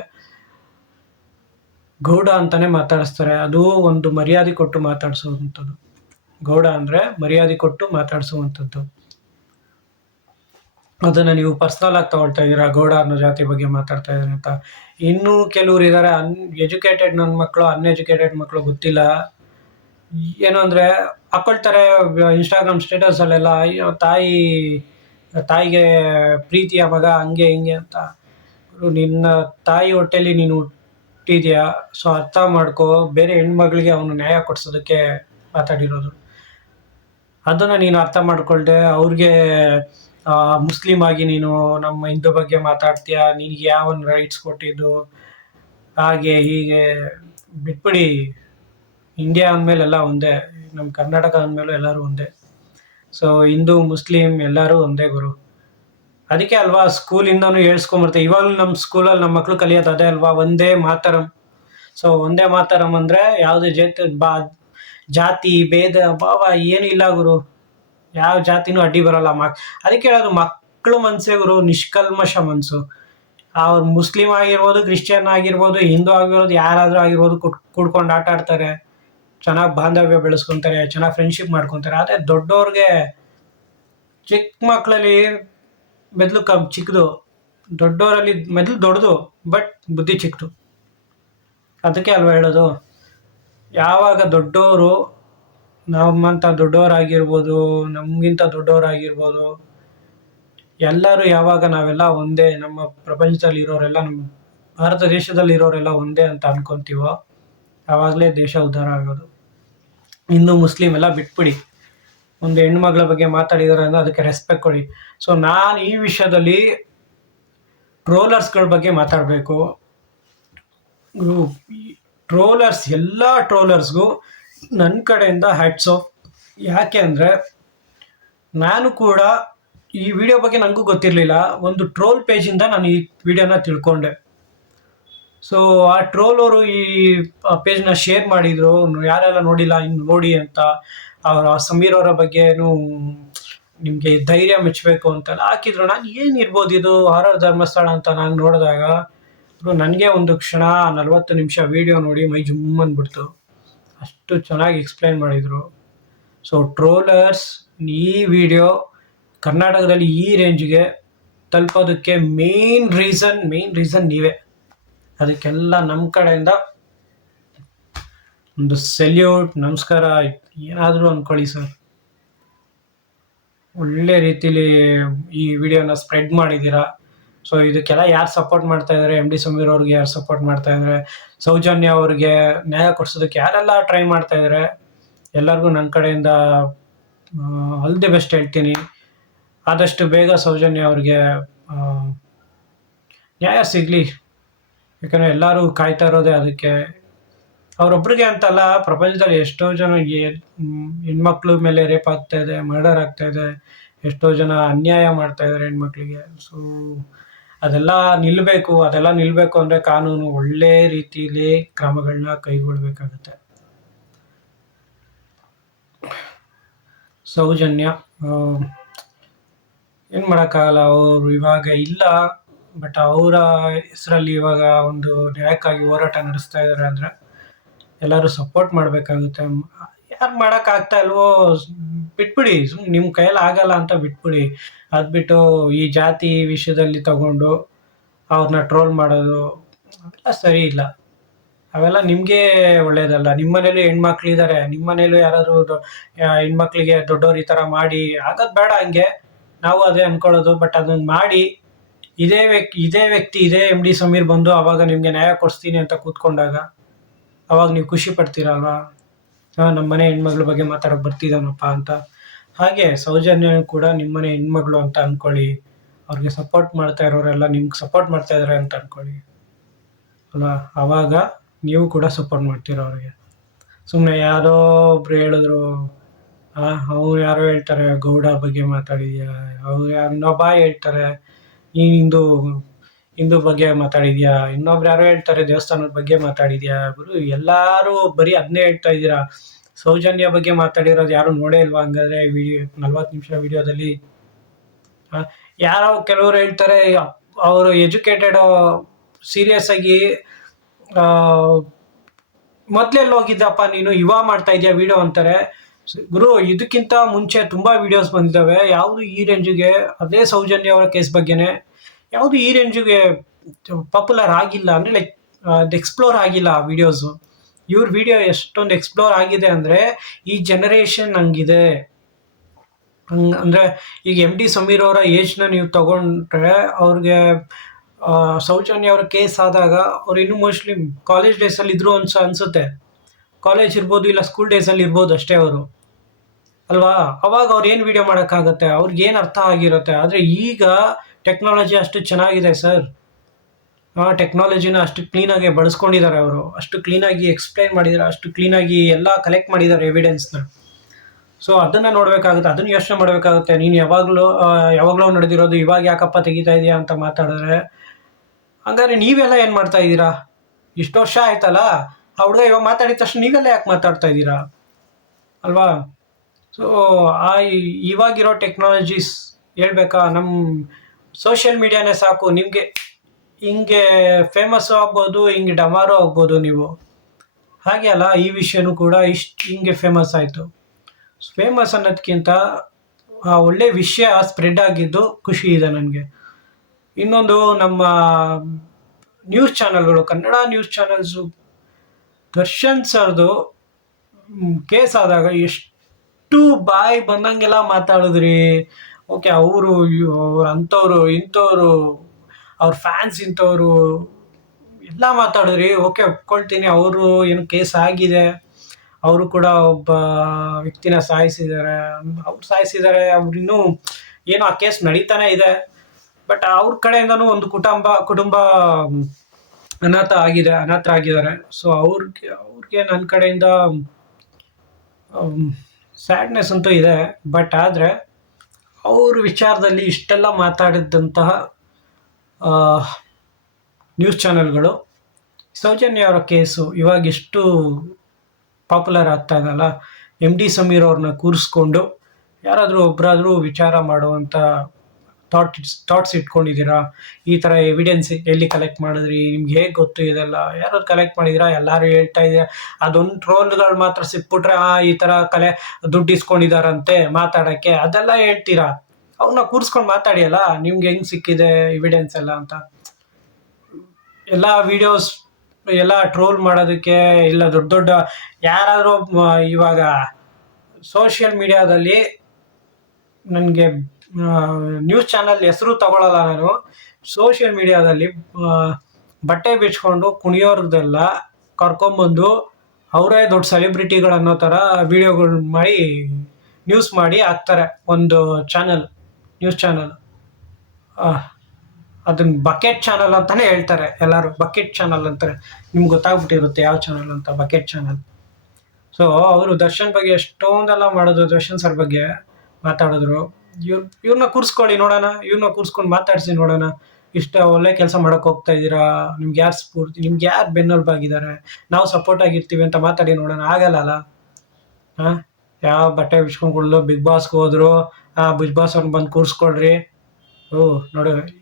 ಗೌಡ ಅಂತಾನೆ ಮಾತಾಡಿಸ್ತಾರೆ. ಅದು ಒಂದು ಮರ್ಯಾದೆ ಕೊಟ್ಟು ಮಾತಾಡಿಸುವಂಥದ್ದು. ಗೌಡ ಅಂದರೆ ಮರ್ಯಾದೆ ಕೊಟ್ಟು ಮಾತಾಡಿಸುವಂಥದ್ದು. ಅದನ್ನು ನೀವು ಪರ್ಸ್ನಲ್ ಆಗಿ ತಗೊಳ್ತಾ ಇದ್ದೀರಾ? ಗೌಡ ಅನ್ನೋ ಜಾತಿ ಬಗ್ಗೆ ಮಾತಾಡ್ತಾ ಇದ್ದಾರೆ ಅಂತ. ಇನ್ನೂ ಕೆಲವ್ರು ಇದ್ದಾರೆ ಅನ್ ಎಜುಕೇಟೆಡ್ ನನ್ನ ಮಕ್ಕಳು ಅನ್ಎಜುಕೇಟೆಡ್ ಮಕ್ಕಳು ಗೊತ್ತಿಲ್ಲ. ಏನು ಅಂದರೆ ಹಾಕೊಳ್ತಾರೆ ಇನ್ಸ್ಟಾಗ್ರಾಮ್ ಸ್ಟೇಟಸಲ್ಲೆಲ್ಲ ಅಯ್ಯೋ, ತಾಯಿ, ತಾಯಿಗೆ ಪ್ರೀತಿಯ ಮಗ ಹಂಗೆ, ಹಿಂಗೆ ಅಂತ. ನಿನ್ನ ತಾಯಿ ಹೊಟ್ಟೆಲಿ ನೀನು ಹುಟ್ಟಿದ್ಯಾ ಸೊ ಅರ್ಥ ಮಾಡ್ಕೋ. ಬೇರೆ ಹೆಣ್ಮಗಳಿಗೆ ಅವನು ನ್ಯಾಯ ಕೊಡ್ಸೋದಕ್ಕೆ ಮಾತಾಡಿರೋದು. ಅದನ್ನು ನೀನು ಅರ್ಥ ಮಾಡ್ಕೊಳ್ದೆ. ಅವ್ರಿಗೆ ಮುಸ್ಲಿಮ್ ಮುಸ್ಲಿಂ ಆಗಿ ನೀನು ನಮ್ಮ ಹಿಂದೂ ಬಗ್ಗೆ ಮಾತಾಡ್ತೀಯ. ನಿನಗೆ ಯಾವ ರೈಟ್ಸ್ ಕೊಟ್ಟಿದ್ದು? ಹಾಗೆ ಹೀಗೆ ಬಿಟ್ಬಿಡಿ. ಇಂಡಿಯಾ ಅಂದಮೇಲೆ ಎಲ್ಲ ಒಂದೇ. ನಮ್ಮ ಕರ್ನಾಟಕ ಅಂದಮೇಲೂ ಎಲ್ಲರೂ ಒಂದೇ. ಸೊ ಹಿಂದೂ, ಮುಸ್ಲಿಂ ಎಲ್ಲರೂ ಒಂದೇ ಗುರು. ಅದಕ್ಕೆ ಅಲ್ವಾ ಸ್ಕೂಲಿಂದನೂ ಹೇಳ್ಸ್ಕೊಂಬರ್ತೀವಿ ಇವಾಗಲೂ ನಮ್ಮ ಸ್ಕೂಲಲ್ಲಿ ನಮ್ಮ ಮಕ್ಕಳು ಕಲಿಯೋದು ಅದೇ ಅಲ್ವಾ? ಒಂದೇ ಮಾತರಂ. ಸೊ ಒಂದೇ ಮಾತರಂ ಅಂದರೆ ಯಾವುದೇ ಜಾತಿ ಬಾ, ಜಾತಿ, ಭೇದ, ಭಾವ ಏನು ಇಲ್ಲ ಗುರು. ಯಾವ ಜಾತಿನೂ ಅಡ್ಡಿ ಬರಲ್ಲ ಮಕ್ ಅದಕ್ಕೆ ಹೇಳೋದು ಮಕ್ಕಳು ಮನಸ್ಸೇ ಗುರು ನಿಷ್ಕಲ್ಮಶ ಮನಸ್ಸು ಅವ್ರು ಮುಸ್ಲಿಂ ಆಗಿರ್ಬೋದು, ಕ್ರಿಶ್ಚಿಯನ್ ಆಗಿರ್ಬೋದು, ಹಿಂದೂ ಆಗಿರ್ಬೋದು ಯಾರಾದರೂ ಆಗಿರ್ಬೋದು ಕುಟ್ ಕೂಡ್ಕೊಂಡು ಆಟ ಆಡ್ತಾರೆ. ಚೆನ್ನಾಗಿ ಬಾಂಧವ್ಯ ಬೆಳೆಸ್ಕೊತಾರೆ, ಚೆನ್ನಾಗಿ ಫ್ರೆಂಡ್ಶಿಪ್ ಮಾಡ್ಕೊತಾರೆ. ಆದರೆ ದೊಡ್ಡವ್ರಿಗೆ ಚಿಕ್ಕ ಮಕ್ಕಳಲ್ಲಿ ಮೆದ್ಲು ಕಮ್ ಚಿಕ್ಕದು ದೊಡ್ಡವರಲ್ಲಿ ಮೆದ್ಲು ದೊಡ್ಡದು, ಬಟ್ ಬುದ್ಧಿ ಚಿಕ್ಕದು. ಅದಕ್ಕೆ ಅಲ್ವಾ ಹೇಳೋದು? ಯಾವಾಗ ದೊಡ್ಡವರು ನಮ್ಮಂಥ ದೊಡ್ಡವರಾಗಿರ್ಬೋದು ನಮಗಿಂತ ದೊಡ್ಡವರಾಗಿರ್ಬೋದು ಎಲ್ಲರೂ ಯಾವಾಗ ನಾವೆಲ್ಲ ಒಂದೇ, ನಮ್ಮ ಪ್ರಪಂಚದಲ್ಲಿ ಇರೋರೆಲ್ಲ ನಮ್ಮ ಭಾರತ ದೇಶದಲ್ಲಿ ಇರೋರೆಲ್ಲ ಒಂದೇ ಅಂತ ಅನ್ಕೊಂತೀವೋ ಯಾವಾಗಲೇ ದೇಶ ಉದ್ಧಾರ ಆಗೋದು. ಹಿಂದೂ ಮುಸ್ಲಿಂ ಎಲ್ಲ ಬಿಟ್ಬಿಡಿ. ಒಂದು ಹೆಣ್ಮಗಳ ಬಗ್ಗೆ ಮಾತಾಡಿದಾರೆ ಅಂದ್ರೆ ಅದಕ್ಕೆ ರೆಸ್ಪೆಕ್ಟ್ ಕೊಡಿ. ಸೊ ನಾನು ಈ ವಿಷಯದಲ್ಲಿ ಟ್ರೋಲರ್ಸ್ಗಳ ಬಗ್ಗೆ ಮಾತಾಡಬೇಕು. ಟ್ರೋಲರ್ಸ್ ಎಲ್ಲ ಟ್ರೋಲರ್ಸ್ಗೂ ನನ್ನ ಕಡೆಯಿಂದ ಹ್ಯಾಟ್ಸ್ ಆಫ್ ಯಾಕೆ ಅಂದರೆ ನಾನು ಕೂಡ ಈ ವಿಡಿಯೋ ಬಗ್ಗೆ ನನಗೂ ಗೊತ್ತಿರಲಿಲ್ಲ. ಒಂದು ಟ್ರೋಲ್ ಪೇಜಿಂದ ನಾನು ಈ ವಿಡಿಯೋನ ತಿಳ್ಕೊಂಡೆ. ಸೊ ಆ ಟ್ರೋಲ್ ಅವರು ಈ ಪೇಜ್ನ ಶೇರ್ ಮಾಡಿದ್ರು. ಯಾರೆಲ್ಲ ನೋಡಿಲ್ಲ, ಇನ್ನು ನೋಡಿ ಅಂತ. ಅವರ ಸಮೀರ್ ಅವರ ಬಗ್ಗೆನೂ ನಿಮಗೆ ಧೈರ್ಯ ಮೆಚ್ಚಬೇಕು ಅಂತೆಲ್ಲ ಹಾಕಿದ್ರು. ನಾನು ಏನಿರ್ಬೋದು ಇದು? ಹಾರರ್ ಧರ್ಮಸ್ಥಳ ಅಂತ ನಾನು ನೋಡಿದಾಗ ನನಗೆ ಒಂದು ಕ್ಷಣ ನಲವತ್ತು ನಿಮಿಷ ವಿಡಿಯೋ ನೋಡಿ ಮೈ ಜುಮ್ ಅಂದ್ಬಿಡ್ತು ಅಷ್ಟು ಚೆನ್ನಾಗಿ ಎಕ್ಸ್ಪ್ಲೈನ್ ಮಾಡಿದರು. ಸೊ ಟ್ರೋಲರ್ಸ್ ಈ ವಿಡಿಯೋ ಕರ್ನಾಟಕದಲ್ಲಿ ಈ ರೇಂಜ್ಗೆ ತಲುಪೋದಕ್ಕೆ ಮೇನ್ ರೀಸನ್ ಮೇನ್ ರೀಸನ್ ನೀವೇ. ಅದಕ್ಕೆಲ್ಲ ನಮ್ಮ ಕಡೆಯಿಂದ ಒಂದು ಸೆಲ್ಯೂಟ್ ನಮಸ್ಕಾರ, ಏನಾದರೂ ಅಂದ್ಕೊಳ್ಳಿ ಸರ್ ಒಳ್ಳೆ ರೀತಿಲಿ ಈ ವಿಡಿಯೋನ ಸ್ಪ್ರೆಡ್ ಮಾಡಿದ್ದೀರಾ. ಸೊ ಇದಕ್ಕೆಲ್ಲ ಯಾರು ಸಪೋರ್ಟ್ ಮಾಡ್ತಾ ಇದ್ದಾರೆ ಎಂ ಡಿ ಸಮೀರ್ ಅವ್ರಿಗೆ ಯಾರು ಸಪೋರ್ಟ್ ಮಾಡ್ತಾ ಇದ್ದಾರೆ ಸೌಜನ್ಯ ಅವ್ರಿಗೆ ನ್ಯಾಯ ಕೊಡ್ಸೋದಕ್ಕೆ ಯಾರೆಲ್ಲ ಟ್ರೈ ಮಾಡ್ತಾ ಇದ್ದಾರೆ ಎಲ್ಲರಿಗೂ ನನ್ನ ಕಡೆಯಿಂದ ಆಲ್ ಬೆಸ್ಟ್ ಹೇಳ್ತೀನಿ. ಆದಷ್ಟು ಬೇಗ ಸೌಜನ್ಯ ಅವ್ರಿಗೆ ನ್ಯಾಯ ಸಿಗಲಿ. ಯಾಕಂದರೆ ಎಲ್ಲರೂ ಕಾಯ್ತಾ ಇರೋದೇ ಅದಕ್ಕೆ. ಅವರೊಬ್ರಿಗೆ ಅಂತಲ್ಲ, ಪ್ರಪಂಚದಲ್ಲಿ ಎಷ್ಟೋ ಜನ ಹೆಣ್ಮಕ್ಳು ಮೇಲೆ ರೇಪ್ ಆಗ್ತಾ ಇದೆ, ಮರ್ಡರ್ ಆಗ್ತಾ ಇದೆ, ಎಷ್ಟೋ ಜನ ಅನ್ಯಾಯ ಮಾಡ್ತಾ ಇದ್ದಾರೆ ಹೆಣ್ಮಕ್ಳಿಗೆ. ಸೊ ಅದೆಲ್ಲ ನಿಲ್ಲಬೇಕು ಅದೆಲ್ಲ ನಿಲ್ಲಬೇಕು ಅಂದರೆ ಕಾನೂನು ಒಳ್ಳೆ ರೀತಿಯಲ್ಲಿ ಕ್ರಮಗಳನ್ನ ಕೈಗೊಳ್ಬೇಕಾಗತ್ತೆ. ಸೌಜನ್ಯ ಏನು ಮಾಡೋಕ್ಕಾಗಲ್ಲ, ಅವರು ಇವಾಗ ಇಲ್ಲ. ಬಟ್ ಅವರ ಹೆಸರಲ್ಲಿ ಇವಾಗ ಒಂದು ನ್ಯಾಯಕ್ಕಾಗಿ ಹೋರಾಟ ನಡೆಸ್ತಾ ಇದ್ದಾರೆ ಅಂದರೆ ಎಲ್ಲರೂ ಸಪೋರ್ಟ್ ಮಾಡಬೇಕಾಗುತ್ತೆ. ಯಾರು ಮಾಡೋಕ್ಕಾಗ್ತಾ ಇಲ್ವೋ ಬಿಟ್ಬಿಡಿ ನಿಮ್ಮ ಕೈಯಲ್ಲಿ ಆಗಲ್ಲ ಅಂತ ಬಿಟ್ಬಿಡಿ. ಅದು ಬಿಟ್ಟು ಈ ಜಾತಿ ವಿಷಯದಲ್ಲಿ ತಗೊಂಡು ಅವ್ರನ್ನ ಟ್ರೋಲ್ ಮಾಡೋದು ಅವೆಲ್ಲ ಸರಿ ಇಲ್ಲ. ಅವೆಲ್ಲ ನಿಮಗೆ ಒಳ್ಳೇದಲ್ಲ. ನಿಮ್ಮ ಮನೇಲೂ ಹೆಣ್ಮಕ್ಳಿದ್ದಾರೆ ನಿಮ್ಮ ಮನೇಲೂ ಯಾರಾದರೂ ಹೆಣ್ಮಕ್ಳಿಗೆ ದೊಡ್ಡವ್ರು ಈ ಥರ ಮಾಡಿ, ಆಗೋದು ಬೇಡ ಹಂಗೆ. ನಾವು ಅದೇ ಅಂದ್ಕೊಳ್ಳೋದು ಬಟ್ ಅದನ್ನು ಮಾಡಿ ಇದೇ ವ್ಯಕ್ತಿ ಇದೇ ವ್ಯಕ್ತಿ, ಇದೇ ಎಂ ಡಿ ಸಮೀರ್ ಬಂದು ಅವಾಗ ನಿಮಗೆ ನ್ಯಾಯ ಕೊಡಿಸ್ತೀನಿ ಅಂತ ಕೂತ್ಕೊಂಡಾಗ, ಅವಾಗ ನೀವು ಖುಷಿ ಪಡ್ತೀರಲ್ವಾ? ಹಾಂ ನಮ್ಮ ಮನೆ ಹೆಣ್ಮಕ್ಳ ಬಗ್ಗೆ ಮಾತಾಡೋಕೆ ಬರ್ತಿದ್ದಾನಪ್ಪ ಅಂತ. ಹಾಗೆ ಸೌಜನ್ಯ ಕೂಡ ನಿಮ್ಮನೆ ಹೆಣ್ಮಗಳು ಅಂತ ಅಂದ್ಕೊಳ್ಳಿ ಅವ್ರಿಗೆ ಸಪೋರ್ಟ್ ಮಾಡ್ತಾ ಇರೋರೆಲ್ಲ ನಿಮ್ಗೆ ಸಪೋರ್ಟ್ ಮಾಡ್ತಾ ಇದ್ದಾರೆ ಅಂತ ಅಂದ್ಕೊಳ್ಳಿ ಅಲ್ವಾ? ಅವಾಗ ನೀವು ಕೂಡ ಸಪೋರ್ಟ್ ಮಾಡ್ತೀರ ಅವ್ರಿಗೆ. ಸುಮ್ಮನೆ ಯಾರೋ ಒಬ್ರು ಹೇಳಿದ್ರು ಅವ್ರು ಯಾರೋ ಹೇಳ್ತಾರೆ, ಗೌಡ ಬಗ್ಗೆ ಮಾತಾಡಿದ್ಯಾ? ಅವ್ರು ಯಾರು ಬಾಯಿ ಹೇಳ್ತಾರೆ ನೀನು ಹಿಂದೂ ಹಿಂದೂ ಬಗ್ಗೆ ಮಾತಾಡಿದ್ಯಾ? ಇನ್ನೊಬ್ರು ಯಾರೋ ಹೇಳ್ತಾರೆ ದೇವಸ್ಥಾನದ ಬಗ್ಗೆ ಮಾತಾಡಿದ್ಯಾ? ಗುರು, ಎಲ್ಲರೂ ಬರೀ ಅದನ್ನೇ ಹೇಳ್ತಾ ಇದ್ದೀರಾ? ಸೌಜನ್ಯ ಬಗ್ಗೆ ಮಾತಾಡಿರೋದು ಯಾರು ನೋಡೇ ಇಲ್ವಾ? ಹಂಗಾದ್ರೆ ವಿಡಿಯೋ, ನಲ್ವತ್ತು ನಿಮಿಷ ವಿಡಿಯೋದಲ್ಲಿ ಯಾರೋ ಕೆಲವರು ಹೇಳ್ತಾರೆ, ಅವರು ಎಜುಕೇಟೆಡ್ ಸೀರಿಯಸ್ ಆಗಿ ಮೊದ್ಲೆಲ್ಲಿ ಹೋಗಿದ್ದಪ್ಪ ನೀನು, ಇವಾಗ ಮಾಡ್ತಾ ಇದೆಯಾ ವಿಡಿಯೋ ಅಂತಾರೆ. ಗುರು, ಇದಕ್ಕಿಂತ ಮುಂಚೆ ತುಂಬ ವಿಡಿಯೋಸ್ ಬಂದಿದ್ದಾವೆ ಯಾವುದು ಈ ರೇಂಜಿಗೆ ಅದೇ ಸೌಜನ್ಯ ಅವರ ಕೇಸ್ ಬಗ್ಗೆನೇ, ಯಾವುದು ಈ ರೇಂಜಿಗೆ ಪಾಪ್ಯುಲರ್ ಆಗಿಲ್ಲ ಅಂದರೆ ಲೈಕ್ ಅದು ಎಕ್ಸ್ಪ್ಲೋರ್ ಆಗಿಲ್ಲ ಆ ವಿಡಿಯೋಸು ಇವ್ರ ವಿಡಿಯೋ ಎಷ್ಟೊಂದು ಎಕ್ಸ್ಪ್ಲೋರ್ ಆಗಿದೆ ಅಂದರೆ, ಈ ಜನರೇಷನ್ ಹಂಗಿದೆ. ಹಂಗ್, ಅಂದರೆ, ಈಗ ಎಂ ಡಿ ಸಮೀರ್ ಅವರ ಏಜ್ನ ನೀವು ತಗೊಂಡ್ರೆ, ಅವ್ರಿಗೆ ಸೌಜನ್ಯ ಅವರ ಕೇಸ್ ಆದಾಗ ಅವ್ರು ಇನ್ನೂ ಮೋಸ್ಟ್ಲಿ ಕಾಲೇಜ್ ಡೇಸಲ್ಲಿ ಇದ್ರು ಅನ್ಸ ಅನ್ಸುತ್ತೆ. ಕಾಲೇಜ್ ಇರ್ಬೋದು ಇಲ್ಲ ಸ್ಕೂಲ್ ಡೇಸಲ್ಲಿ ಇರ್ಬೋದು ಅಷ್ಟೇ ಅವರು. ಅಲ್ವಾ? ಅವಾಗ ಅವ್ರು ಏನು ವಿಡಿಯೋ ಮಾಡೋಕ್ಕಾಗತ್ತೆ? ಅವ್ರಿಗೆ ಏನು ಅರ್ಥ ಆಗಿರುತ್ತೆ? ಆದರೆ ಈಗ ಟೆಕ್ನಾಲಜಿ ಅಷ್ಟು ಚೆನ್ನಾಗಿದೆ ಸರ್ ಆ ಟೆಕ್ನಾಲಜಿನ ಅಷ್ಟು ಕ್ಲೀನಾಗಿ ಬಳಸ್ಕೊಂಡಿದ್ದಾರೆ ಅವರು. ಅಷ್ಟು ಕ್ಲೀನಾಗಿ ಎಕ್ಸ್ಪ್ಲೈನ್ ಮಾಡಿದ್ದಾರೆ. ಅಷ್ಟು ಕ್ಲೀನಾಗಿ ಎಲ್ಲ ಕಲೆಕ್ಟ್ ಮಾಡಿದ್ದಾರೆ ಎವಿಡೆನ್ಸ್ನ ಸೊ ಅದನ್ನು ನೋಡಬೇಕಾಗುತ್ತೆ. ಅದನ್ನು ಯೋಚನೆ ಮಾಡಬೇಕಾಗುತ್ತೆ. ನೀನು ಯಾವಾಗಲೂ ಯಾವಾಗಲೂ ನಡೆದಿರೋದು ಇವಾಗ ಯಾಕಪ್ಪ ತೆಗಿತಾ ಇದೆಯಾ ಅಂತ ಮಾತಾಡಿದ್ರೆ ಹಂಗಾದ್ರೆ ನೀವೆಲ್ಲ ಏನು ಮಾಡ್ತಾ ಇದ್ದೀರಾ? ಇಷ್ಟು ವರ್ಷ ಆಯ್ತಲ್ಲ? ಆ ಹುಡುಗ ಇವಾಗ ಮಾತಾಡಿದ ತಕ್ಷಣ ನೀವೆಲ್ಲ ಯಾಕೆ ಮಾತಾಡ್ತಾ ಇದ್ದೀರಾ? ಅಲ್ವಾ? ಸೊ ಆ ಇವಾಗಿರೋ ಟೆಕ್ನಾಲಜೀಸ್ ಹೇಳ್ಬೇಕಾ ನಮ್ಮ ಸೋಷಿಯಲ್ ಮೀಡಿಯಾನೇ ಸಾಕು, ನಿಮಗೆ ಹಿಂಗೆ ಫೇಮಸ್ಸು ಆಗ್ಬೋದು, ಹಿಂಗೆ ಡಮಾರು ಆಗ್ಬೋದು ನೀವು. ಹಾಗೆ ಅಲ್ಲ, ಈ ವಿಷಯನೂ ಕೂಡ ಇಷ್ಟು ಹಿಂಗೆ ಫೇಮಸ್ ಆಯಿತು. ಫೇಮಸ್ ಅನ್ನೋದಕ್ಕಿಂತ ಆ ಒಳ್ಳೆ ವಿಷಯ ಸ್ಪ್ರೆಡ್ ಆಗಿದ್ದು ಖುಷಿ ಇದೆ ನನಗೆ. ಇನ್ನೊಂದು ನಮ್ಮ ನ್ಯೂಸ್ ಚಾನಲ್ಗಳು ಕನ್ನಡ ನ್ಯೂಸ್ ಚಾನಲ್ಸು ದರ್ಶನ್ ಸರ್ದು ಕೇಸ್ ಆದಾಗ ಎಷ್ಟು ಬಾಯಿ ಬಂದಂಗೆಲ್ಲ ಮಾತಾಡಿದ್ರಿ. ಓಕೆ ಅವರು, ಅವ್ರು ಅಂಥವ್ರು, ಇಂಥವ್ರು, ಅವ್ರ ಫ್ಯಾನ್ಸ್ ಇಂಥವ್ರು, ಎಲ್ಲ ಮಾತಾಡಿದ್ರಿ. ಓಕೆ ಒಪ್ಕೊಳ್ತೀನಿ, ಅವರು ಏನು ಕೇಸ್ ಆಗಿದೆ. ಅವರು ಕೂಡ ಒಬ್ಬ ವ್ಯಕ್ತಿನ ಸಾಯಿಸಿದ್ದಾರೆ. ಅವ್ರು ಸಾಯಿಸಿದ್ದಾರೆ, ಅವ್ರು ಇನ್ನೂ ಏನೋ ಆ ಕೇಸ್ ನಡೀತಾನೆ ಇದೆ. ಬಟ್ ಅವ್ರ ಕಡೆಯಿಂದನೂ ಒಂದು ಕುಟುಂಬ ಕುಟುಂಬ ಅನಾಥ ಆಗಿದೆ, ಅನಾಥ ಆಗಿದ್ದಾರೆ. ಸೊ ಅವ್ರಿಗೆ ಅವ್ರಿಗೆ ನನ್ನ ಕಡೆಯಿಂದ ಸ್ಯಾಡ್ನೆಸ್ ಅಂತೂ ಇದೆ. ಬಟ್ ಆದರೆ, ಅವ್ರ ವಿಚಾರದಲ್ಲಿ ಇಷ್ಟೆಲ್ಲ ಮಾತಾಡಿದಂತಹ ನ್ಯೂಸ್ ಚಾನೆಲ್ಗಳು ಸೌಜನ್ಯ ಅವರ ಕೇಸು ಇವಾಗ ಎಷ್ಟು ಪಾಪ್ಯುಲರ್ ಆಗ್ತಾ ಇದಲ್ಲ ಎಂ ಡಿ ಸಮೀರ್ ಅವ್ರನ್ನ ಕೂರಿಸ್ಕೊಂಡು, ಯಾರಾದರೂ ಒಬ್ಬರಾದರೂ ವಿಚಾರ ಮಾಡುವಂಥ ಥಾಟ್ ಥಾಟ್ಸ್ ಇಟ್ಕೊಂಡಿದ್ದೀರಾ? ಈ ಥರ ಎವಿಡೆನ್ಸ್ ಎಲ್ಲಿ ಕಲೆಕ್ಟ್ ಮಾಡಿದ್ರಿ? ನಿಮ್ಗೆ ಹೇಗೆ ಗೊತ್ತು ಇದೆಲ್ಲ? ಯಾರು ಕಲೆಕ್ಟ್ ಮಾಡಿದ್ದೀರಾ? ಎಲ್ಲರೂ ಹೇಳ್ತಾ ಇದ್ದೀರಾ? ಅದೊಂದು ಟ್ರೋಲ್ಗಳು ಮಾತ್ರ ಸಿಕ್ಬಿಟ್ರೆ, ಆ, ಈ ಥರ ಕಲೆ ದುಡ್ಡು ಇಸ್ಕೊಂಡಿದಾರಂತೆ ಮಾತಾಡೋಕ್ಕೆ. ಅದೆಲ್ಲ ಹೇಳ್ತೀರಾ? ಅವನ್ನ ಕೂರಿಸ್ಕೊಂಡು ಮಾತಾಡಿ ಅಲ್ಲ ನಿಮ್ಗೆ ಹೆಂಗೆ ಸಿಕ್ಕಿದೆ ಎವಿಡೆನ್ಸ್ ಎಲ್ಲ ಅಂತ? ಎಲ್ಲ ವಿಡಿಯೋಸ್ ಎಲ್ಲ ಟ್ರೋಲ್ ಮಾಡೋದಕ್ಕೆ, ಇಲ್ಲ ದೊಡ್ಡ ದೊಡ್ಡ, ಯಾರಾದರೂ ಇವಾಗ ಸೋಷಿಯಲ್ ಮೀಡಿಯಾದಲ್ಲಿ ನನಗೆ ನ್ಯೂಸ್ ಚಾನಲ್ ಹೆಸರು ತಗೊಳ್ಳಲ್ಲ ನಾನು. ಸೋಷಿಯಲ್ ಮೀಡಿಯಾದಲ್ಲಿ ಬಟ್ಟೆ ಬಿಚ್ಕೊಂಡು ಕುಣಿಯೋರ್ದೆಲ್ಲ ಕರ್ಕೊಂಬಂದು ಅವರೇ ದೊಡ್ಡ ಸೆಲೆಬ್ರಿಟಿಗಳು ಅನ್ನೋ ಥರ ವಿಡಿಯೋಗಳು ಮಾಡಿ ನ್ಯೂಸ್ ಮಾಡಿ ಹಾಕ್ತಾರೆ ಒಂದು ಚಾನಲ್ ನ್ಯೂಸ್ ಚಾನಲ್ ಅದನ್ನ ಬಕೆಟ್ ಚಾನಲ್ ಅಂತಾನೆ ಹೇಳ್ತಾರೆ ಎಲ್ಲರೂ. ಬಕೆಟ್ ಚಾನಲ್ ಅಂತಾರೆ. ನಿಮ್ಗೆ ಗೊತ್ತಾಗ್ಬಿಟ್ಟಿರುತ್ತೆ ಯಾವ ಚಾನಲ್ ಅಂತ ಬಕೆಟ್ ಚಾನಲ್ ಸೊ ಅವರು ದರ್ಶನ್ ಬಗ್ಗೆ ಎಷ್ಟೊಂದೆಲ್ಲ ಮಾಡಿದ್ರು, ದರ್ಶನ್ ಸರ್ ಬಗ್ಗೆ ಮಾತಾಡಿದ್ರು. ಇವ್ರು ಇವ್ರನ್ನ ಕೂರಿಸ್ಕೊಳ್ಳಿ ನೋಡೋಣ ಇವ್ರನ್ನ ಕೂರಿಸ್ಕೊಂಡು ಮಾತಾಡಿಸಿ ನೋಡೋಣ. ಇಷ್ಟ ಒಳ್ಳೆ ಕೆಲಸ ಮಾಡಕ್ಕೆ ಹೋಗ್ತಾ ಇದ್ದೀರಾ? ನಿಮ್ಗೆ ಯಾರು ಸ್ಫೂರ್ತಿ ನಿಮ್ಗೆ ಯಾರು ಬೆನ್ನೆಲುಬಾಗಿದ್ದಾರೆ ನಾವು ಸಪೋರ್ಟ್ ಆಗಿರ್ತೀವಿ ಅಂತ ಮಾತಾಡಿ ನೋಡೋಣ. ಆಗಲ್ಲ ಹಾಂ? ಯಾವ ಬಟ್ಟೆ ಬಿಚ್ಕೊಂಡು ಬಿಗ್ ಬಾಸ್ಗೆ ಹೋದ್ರು, ಆ ಬಿಗ್ ಬಾಸ್ ಅವ್ರನ್ನ ಬಂದು ಕೂರಿಸ್ಕೊಳ್ರಿ. ಓ, ನೋಡಿ.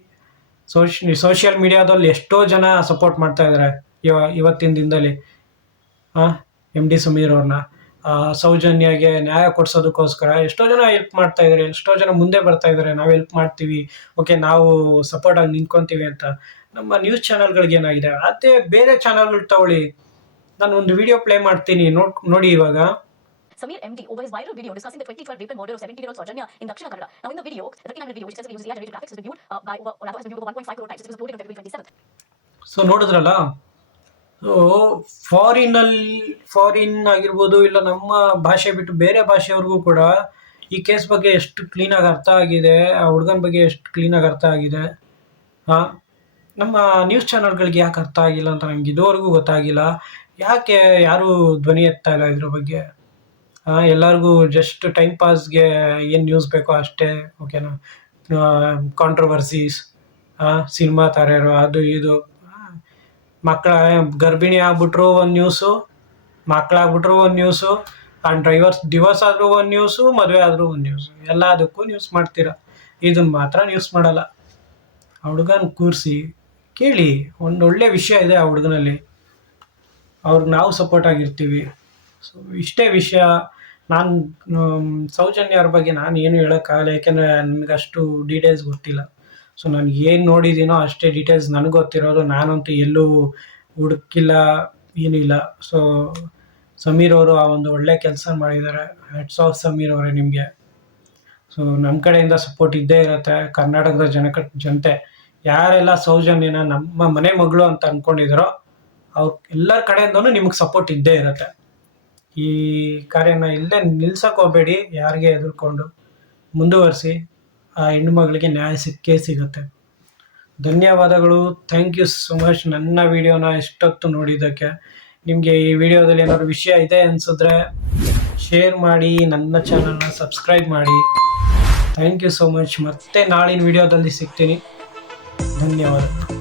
ಸೋಶ್ ಸೋಷಿಯಲ್ ಮೀಡಿಯಾದಲ್ಲಿ ಎಷ್ಟೋ ಜನ ಸಪೋರ್ಟ್ ಮಾಡ್ತಾ ಇದ್ದಾರೆ ಇವ ಇವತ್ತಿನ ದಿನದಲ್ಲಿ. ಹಾಂ? ಎಂ ಡಿ ಸಮೀರ್ ಅವ್ರನ್ನ ಆ ನ್ಯಾಯ ಕೊಡ್ಸೋದಕ್ಕೋಸ್ಕರ ಎಷ್ಟೋ ಜನ ಹೆಲ್ಪ್ ಮಾಡ್ತಾ ಇದ್ದಾರೆ ಎಷ್ಟೋ ಜನ ಮುಂದೆ ಬರ್ತಾ ಇದ್ದಾರೆ ನಾವು ಹೆಲ್ಪ್ ಮಾಡ್ತೀವಿ ಓಕೆ ನಾವು ಸಪೋರ್ಟ್ ಆಗಿ ನಿಂತ್ಕೊಂತೀವಿ ಅಂತ. ನಮ್ಮ ನ್ಯೂಸ್ ಚಾನಲ್ ಗಳಿಗೆ ಏನಾಗಿದೆ? ಅದೇ ಬೇರೆ ಚಾನಲ್ಗಳು ತಗೊಳ್ಳಿ. ನಾನು ಒಂದು ವಿಡಿಯೋ ಪ್ಲೇ ಮಾಡ್ತೀನಿ ನೋಡಿ ಇವಾಗ. Sameer MD over his viral video discussing the 25 depend model 70 degree Soujanya in Dakshina Kannada now in the video reckon and video discuss the use year graphics to build by over 1.5 crore times it's to build in 2027 so ನೋಡಿದ್ರಲ್ಲ? ಸೊ ಫಾರಿನಲ್ಲಿ ಫಾರಿನ್ ಆಗಿರ್ಬೋದು ಇಲ್ಲ ನಮ್ಮ ಭಾಷೆ ಬಿಟ್ಟು ಬೇರೆ ಭಾಷೆಯವ್ರಿಗೂ ಕೂಡ ಈ ಕೇಸ್ ಬಗ್ಗೆ ಎಷ್ಟು ಕ್ಲೀನಾಗಿ ಅರ್ಥ ಆಗಿದೆ, ಆ ಹುಡುಗನ ಬಗ್ಗೆ ಎಷ್ಟು ಕ್ಲೀನಾಗಿ ಅರ್ಥ ಆಗಿದೆ ಹಾಂ ನಮ್ಮ ನ್ಯೂಸ್ ಚಾನಲ್ಗಳಿಗೆ ಯಾಕೆ ಅರ್ಥ ಆಗಿಲ್ಲ ಅಂತ ನಮ್ಗೆ ಇದುವರೆಗೂ ಗೊತ್ತಾಗಿಲ್ಲ. ಯಾಕೆ ಯಾರೂ ಧ್ವನಿ ಎತ್ತಾ ಇಲ್ಲ ಇದ್ರ ಬಗ್ಗೆ? ಎಲ್ಲರಿಗೂ ಜಸ್ಟ್ ಟೈಮ್ ಪಾಸ್ಗೆ ಏನು ನ್ಯೂಸ್ ಬೇಕೋ ಅಷ್ಟೇ ಓಕೆನಾ ಕಾಂಟ್ರವರ್ಸೀಸ್ ಸಿನಿಮಾ ತಾರೆಯರು, ಅದು, ಇದು. ಮಕ್ಕಳ ಗರ್ಭಿಣಿ ಆಗ್ಬಿಟ್ರು ಒಂದು ನ್ಯೂಸು ಮಕ್ಕಳಾಗ್ಬಿಟ್ರು ಒಂದು ನ್ಯೂಸು ಆ ಡ್ರೈವರ್ಸ್ ಡಿವೋರ್ಸ್ ಆದರೂ ಒಂದು ನ್ಯೂಸು ಮದುವೆ ಆದರೂ ಒಂದು ನ್ಯೂಸು ಎಲ್ಲದಕ್ಕೂ ನ್ಯೂಸ್ ಮಾಡ್ತೀರ. ಇದನ್ನ ಮಾತ್ರ ನ್ಯೂಸ್ ಮಾಡಲ್ಲ. ಆ ಹುಡುಗನ ಕೂರಿಸಿ, ಕೇಳಿ. ಒಂದು ಒಳ್ಳೆ ವಿಷಯ ಇದೆ ಆ ಹುಡುಗನಲ್ಲಿ. ಅವ್ರಿಗೆ ನಾವು ಸಪೋರ್ಟ್ ಆಗಿರ್ತೀವಿ. ಸೊ ಇಷ್ಟೇ ವಿಷಯ. ನಾನು ಸೌಜನ್ಯ ಅವ್ರ ಬಗ್ಗೆ ನಾನು ಏನು ಹೇಳೋಕ್ಕಾಗಲ್ಲ. ಯಾಕೆಂದರೆ ನನಗಷ್ಟು ಡೀಟೇಲ್ಸ್ ಗೊತ್ತಿಲ್ಲ. ಸೊ ನಾನು ಏನು ನೋಡಿದ್ದೀನೋ ಅಷ್ಟೇ ಡೀಟೇಲ್ಸ್ ನನಗೆ ಗೊತ್ತಿರೋದು. ನಾನಂತೂ ಎಲ್ಲೂ ಹುಡುಕಿಲ್ಲ ಏನಿಲ್ಲ ಸೊ ಸಮೀರ್ ಅವರು ಆ ಒಂದು ಒಳ್ಳೆ ಕೆಲಸ ಮಾಡಿದ್ದಾರೆ. ಹೆಡ್ಸ್ ಆಫ್ ಸಮೀರ್ ಅವರೇ ನಿಮಗೆ. ಸೊ ನಮ್ಮ ಕಡೆಯಿಂದ ಸಪೋರ್ಟ್ ಇದ್ದೇ ಇರುತ್ತೆ, ಕರ್ನಾಟಕದ ಜನಕ, ಜನತೆ. ಯಾರೆಲ್ಲ ಸೌಜನ್ಯನ ನಮ್ಮ ಮನೆ ಮಗಳು ಅಂತ ಅಂದ್ಕೊಂಡಿದ್ದಾರೋ ಅವ್ರ ಎಲ್ಲರ ಕಡೆಯಿಂದನೂ ನಿಮಗೆ ಸಪೋರ್ಟ್ ಇದ್ದೇ ಇರುತ್ತೆ. ಈ ಕಾರ್ಯನ ಇಲ್ಲೇ ನಿಲ್ಸಕ್ಕೆ ಹೋಗಬೇಡಿ, ಯಾರಿಗೆ ಎದುರ್ಕೊಂಡು. ಮುಂದುವರಿಸಿ. ಆ ಹೆಣ್ಣು ಮಗಳಿಗೆ ನ್ಯಾಯ ಸಿಕ್ಕೇ ಸಿಗುತ್ತೆ. ಧನ್ಯವಾದಗಳು. ಥ್ಯಾಂಕ್ ಯು ಸೊ ಮಚ್ ನನ್ನ ವಿಡಿಯೋನ ಇಷ್ಟೊತ್ತು ನೋಡಿದ್ದಕ್ಕೆ. ನಿಮಗೆ ಈ ವಿಡಿಯೋದಲ್ಲಿ ಏನಾದ್ರು ವಿಷಯ ಇದೆ ಅನಿಸಿದ್ರೆ ಶೇರ್ ಮಾಡಿ, ನನ್ನ ಚಾನಲ್ನ ಸಬ್ಸ್ಕ್ರೈಬ್ ಮಾಡಿ. ಥ್ಯಾಂಕ್ ಯು ಸೋ ಮಚ್ ಮತ್ತೆ ನಾಳಿನ ವಿಡಿಯೋದಲ್ಲಿ ಸಿಗ್ತೀನಿ. ಧನ್ಯವಾದಗಳು.